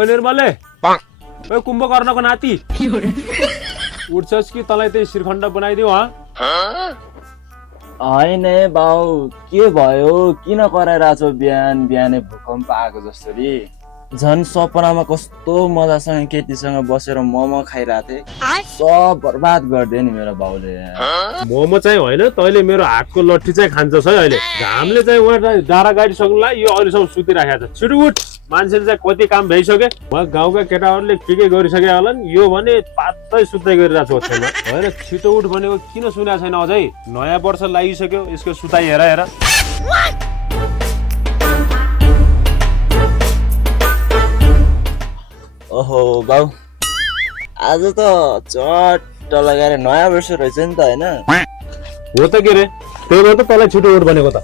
ओइ निर्मलले ओइ कुम्भकर्णको नाति उठ्छस् कि तँलाई त्यही श्रीखण्ड बनाइदिऊ होइन बाउ के भयो किन कराइरहेछौ बिहान बिहानै भूकम्प आएको जसरी झन् सपनामा कस्तो मजासँग केटीसँग बसेर मोमो खाइरहेको थिएँ सब बर्बाद गरिदियो नि मेरो बाउले मोमो चाहिँ होइन तैँले मेरो हातको लट्ठी चाहिँ खान्छस् है अहिले घामले चाहिँ उहाँ डाँडा गाडिसक्नुलाई यो अहिलेसम्म सुतिराखेको छ छिटो उठ मान्छेले चाहिँ कति काम भइसक्यो उहाँ गाउँका केटाहरूले के गरिसके होला नि यो भने पातै सुत्दै गरिरहेको छ ओछ्यानमा होइन छिटो उठ भनेको किन सुनेको छैन अझै नयाँ वर्ष लागिसक्यो यसको सुताइ हेर हेर ओहो बाउ आज त चट्ट लगाएर नयाँ वर्ष रहेछ नि त होइन हो त के रे त्यही भएर त तँलाई छिटो उठ भनेको त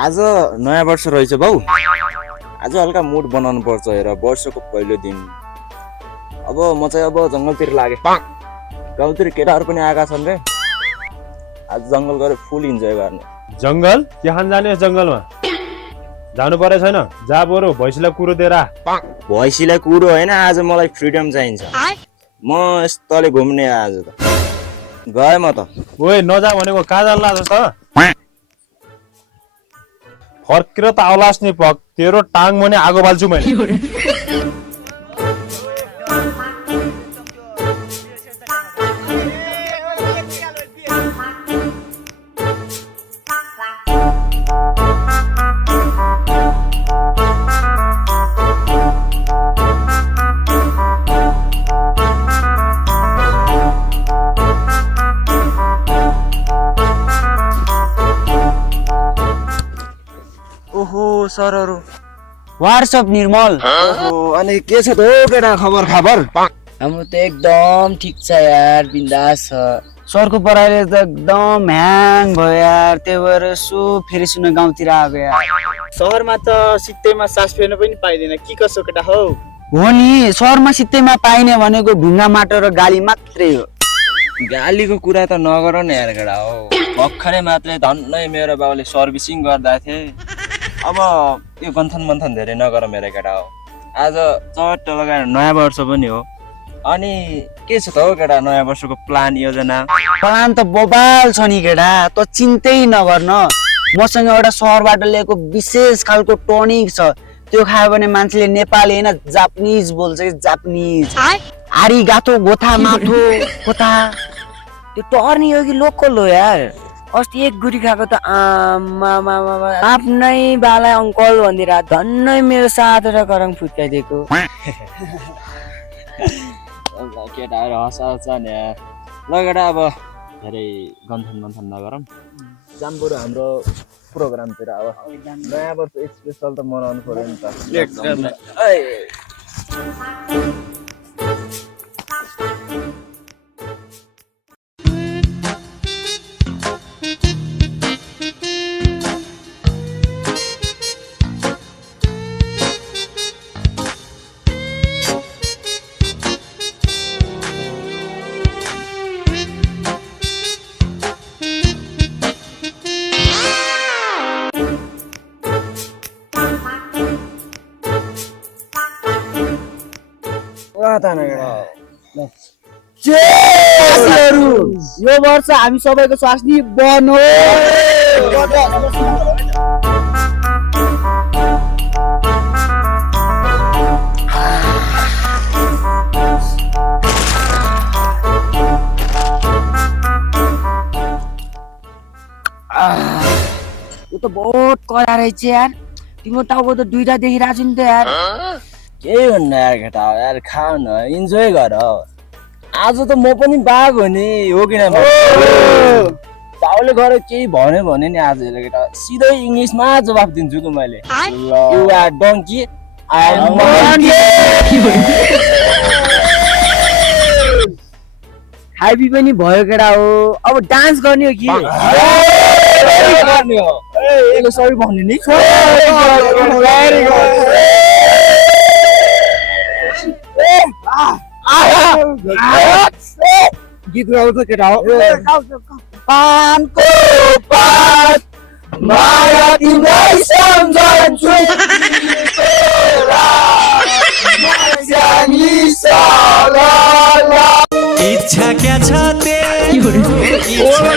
आज नयाँ वर्ष रहेछ बाउ आज हल्का मुड बनाउनु पर्छ हेर वर्षको पहिलो दिन अब म चाहिँ अब जङ्गलतिर लागे गाउँतिर केटाहरू पनि आएका छन् रे आज जङ्गल गएर फुल इन्जोय गर्ने जङ्गल के खान जाने जङ्गलमा जानु पर्ने छैन जा बरु भैँसीलाई कुरो दिएर भैँसीलाई कुरो होइन आज मलाई फ्रिडम चाहिन्छ म यस्तोले घुम्ने आज त गएँ म त ओए नजा भनेको कहाँ जान्ला जस्तो फर्केर त आउलास् नि पक तेरो टाङ भने आगो बाल्छु मैले ओहो सरहरू व्हाट्सअप निर्मल अनि के छ त हो केटा खबर हाम्रो त एकदम ठिक छ यार बिन्दास छ सरको पढाइले त एकदम ह्याङ भयो यार त्यही भएर यसो फेरि सुन गाउँतिर आएको यार सहरमा त सित्तैमा सास फेर्न पनि पाइँदैन के कसो केटा हो नि सहरमा सित्तैमा पाइने भनेको ढुङ्गा माटो र गाली मात्रै हो गालीको कुरा त नगर न यार केटा हो भर्खरै मात्रै धन्नै मेरो बाउले सर्भिसिङ गर्दा थिए अब यो गन्थन मन्थन धेरै नगर मेरो केटा हो आज चट्ट लगाएर नयाँ वर्ष पनि हो अनि के छ त हो केटा नयाँ वर्षको प्लान योजना प्लान त बबाल छ नि केटा त चिन्तै नगर्न मसँग एउटा सहरबाट ल्याएको विशेष खालको टनिक छ त्यो खायो भने मान्छेले नेपाली होइन जापानिज बोल्छ कि जापानिज आरी गाथो गोथा माथो कोथा त्यो टर्नी हो कि लोकल हो यार अस्ति एक गुडी खाएको त आफ्नै बाला अङ्कल भनेर धन्नै मेरो सातवटा करङ फुत्काइदिएको केटाहरू हँसाउँछ नि ल केटा अब धेरै गन्थन मन्थन नगरौँ जाम बरु हाम्रो प्रोग्रामतिर अब नयाँ वर्ष स्पेसल त मनाउनु पर्यो नि त यो वर्ष हामी सबैको स्वास्नी बनो यो त बहुत कडा रहेछ यार तिम्रो टाउको त दुईटा देखिरहेको छु नि त यार के भन्नु यार केटा यार खाऊ न इन्जोय गर आज त म पनि बाघ हो नि हो किन बाउले गएर केही भन्यो भने नि आज केटा सिधै इङ्ग्लिसमा जवाफ दिन्छु कि मैले you are donkey I am हाइबी पनि भयो केटा हो अब डान्स गर्ने हो कि गर्ने हो ए सरी भन्नु नि गीत गाउँछ केटा हो पानको पात माया तिमीलाई सम्झन्छु इच्छा क्या छ तेरो इच्छा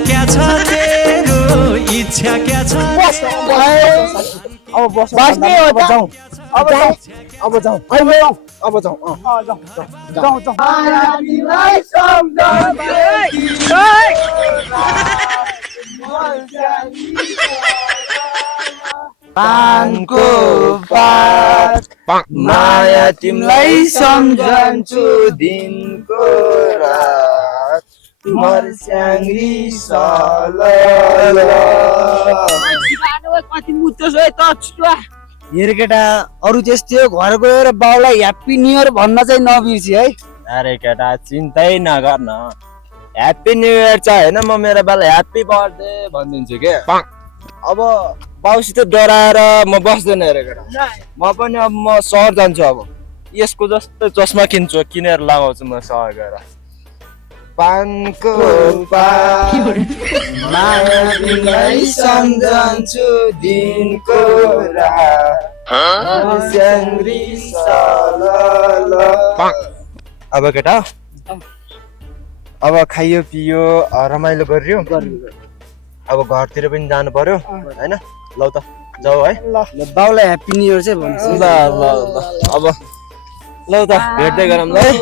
क्या छ तेरो इच्छा क्या छ अब बस्ने हो त अब जाऊ अब जाऊ पानको पात माया तिमीलाई सम्झन्छु दिनको रात मर्स्याङ्गी हेर केटा अरू त्यस्तै हो घर गएर बाउलाई ह्याप्पी न्यु इयर भन्न चाहिँ नबिर्सी है अरे केटा चिन्तै नगर न ह्याप्पी न्यु इयर चाहिँ होइन म मेरो बालाई ह्याप्पी बर्थडे भनिदिन्छु के अब बाउसित डराएर म बस्दैन अरे केटा म पनि अब म सहर जान्छु अब यसको जस्तो चस्मा किन्छु किनेर लगाउँछु म सहर गएर पानको माया तिमीलाई सम्झन्छु दिनको रात मर्स्याङ्गी अब केटा अब खाइयो पियो रमाइलो गरियो अब घरतिर पनि जानु पर्यो होइन लौ त जाऊ है बाउलाई ह्याप्पी न्यु इयर चाहिँ भन्छु ल ल ल अब लौ त भेट्दै गरौँ ल है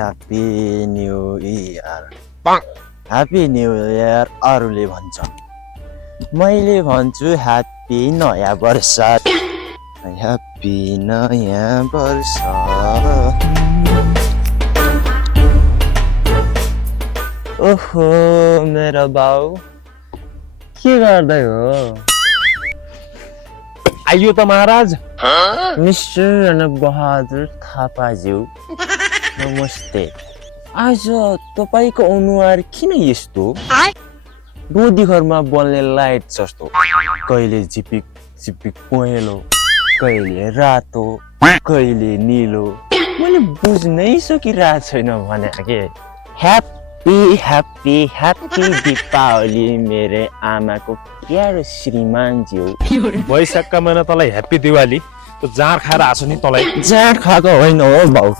happy new year happy new year अरूले भन्छ मैले भन्छु ह्याप्पी नयाँ वर्ष ह्याप्पी नयाँ वर्ष ओहो मेरो बाउ के गर्दै हो आइयो त महाराज मिस्टर रणबहादुर थापाज्यू नमस्ते आज तपाईँको अनुहार किन यस्तो रोदी घरमा बल्ने लाइट जस्तो कहिले झिपिक झिपिक पहेँलो कहिले रातो कहिले निलो मैले बुझ्नै सकिरहेको छैन भने के ह्याप्पी ह्याप्पी ह्याप्पी दीपावली मेरो आमाको प्यारो श्रीमानज्यू वैशाखका महिना तँलाई ह्याप्पी दिवाली त जाँड खाएर आएको नि तँलाई जाँड खाएको होइन हो बाउ